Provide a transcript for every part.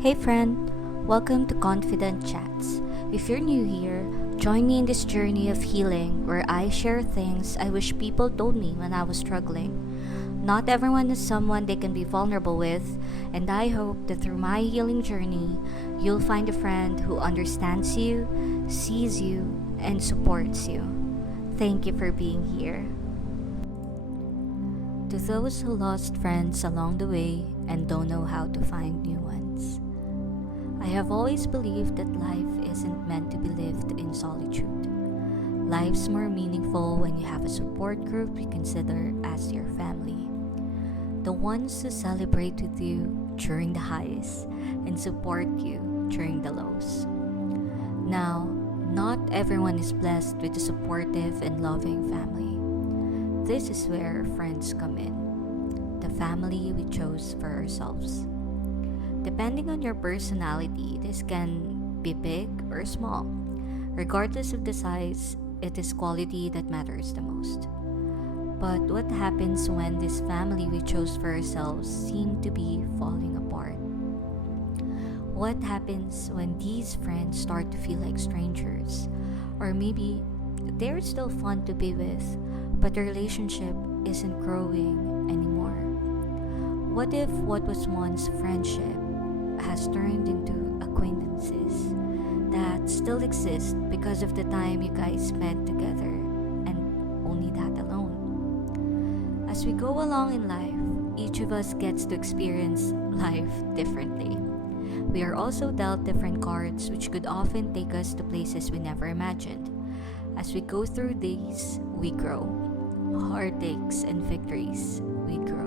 Hey friend, welcome to Confident Chats. If you're new here, join me in this journey of healing where I share things I wish people told me when I was struggling. Not everyone is someone they can be vulnerable with, and I hope that through my healing journey, you'll find a friend who understands you, sees you, and supports you. Thank you for being here. To those who lost friends along the way and don't know how to find new ones. I have always believed that life isn't meant to be lived in solitude. Life's more meaningful when you have a support group you consider as your family. The ones who celebrate with you during the highs and support you during the lows. Now, not everyone is blessed with a supportive and loving family. This is where friends come in, the family we chose for ourselves. Depending on your personality, this can be big or small. Regardless of the size, it is quality that matters the most. But what happens when this family we chose for ourselves seem to be falling apart? What happens when these friends start to feel like strangers? Or maybe they're still fun to be with, but the relationship isn't growing anymore? What if what was once friendship has turned into acquaintances that still exist because of the time you guys spent together and only that alone? As we go along in life, each of us gets to experience life differently. We are also dealt different cards which could often take us to places we never imagined. As we go through these, we grow. Heartaches and victories, we grow.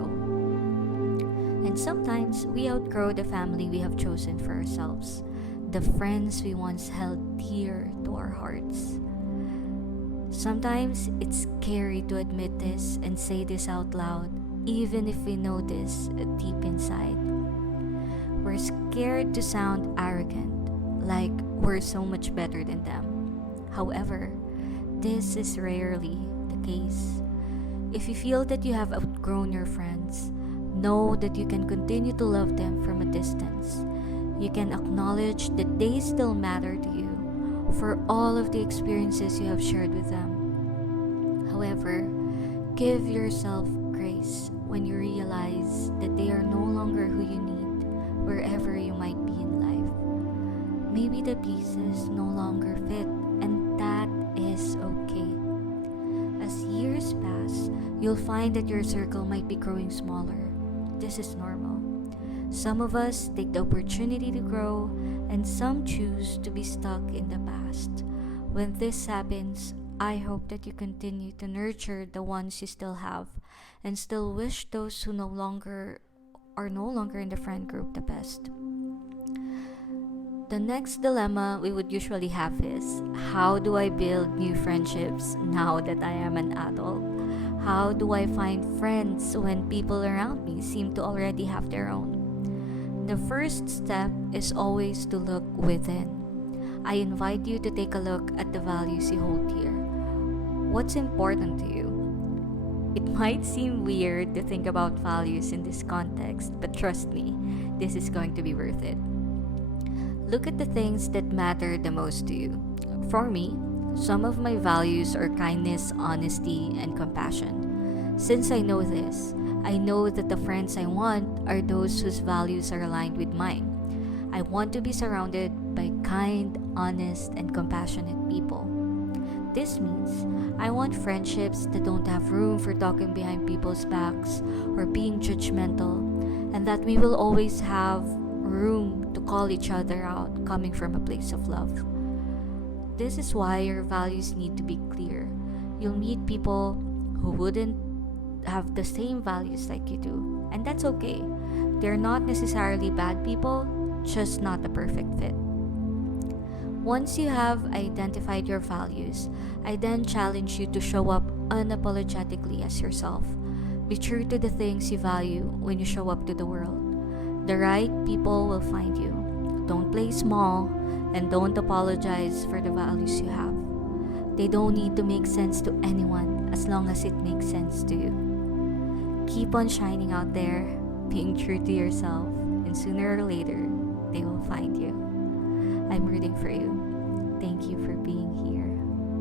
And sometimes we outgrow the family we have chosen for ourselves, the friends we once held dear to our hearts. Sometimes it's scary to admit this and say this out loud, even if we know this deep inside. We're scared to sound arrogant, like we're so much better than them. However, this is rarely the case. If you feel that you have outgrown your friends, know that you can continue to love them from a distance. You can acknowledge that they still matter to you for all of the experiences you have shared with them. However, give yourself grace when you realize that they are no longer who you need wherever you might be in life. Maybe the pieces no longer fit, and that is okay. As years pass, you'll find that your circle might be growing smaller. This is normal. Some of us take the opportunity to grow, and some choose to be stuck in the past. When this happens, I hope that you continue to nurture the ones you still have, and still wish those who no longer in the friend group the best. The next dilemma we would usually have is, how do I build new friendships now that I am an adult? How do I find friends when people around me seem to already have their own? The first step is always to look within. I invite you to take a look at the values you hold dear. What's important to you? It might seem weird to think about values in this context, but trust me, this is going to be worth it. Look at the things that matter the most to you. For me, some of my values are kindness, honesty, and compassion. Since I know this, I know that the friends I want are those whose values are aligned with mine. I want to be surrounded by kind, honest, and compassionate people. This means I want friendships that don't have room for talking behind people's backs or being judgmental, and that we will always have room to call each other out coming from a place of love. This is why your values need to be clear. You'll meet people who wouldn't have the same values like you do, and that's okay. They're not necessarily bad people, just not a perfect fit. Once you have identified your values, I then challenge you to show up unapologetically as yourself. Be true to the things you value when you show up to the world. The right people will find you. Don't play small, and don't apologize for the values you have. They don't need to make sense to anyone as long as it makes sense to you. Keep on shining out there, being true to yourself, and sooner or later, they will find you. I'm rooting for you. Thank you for being here.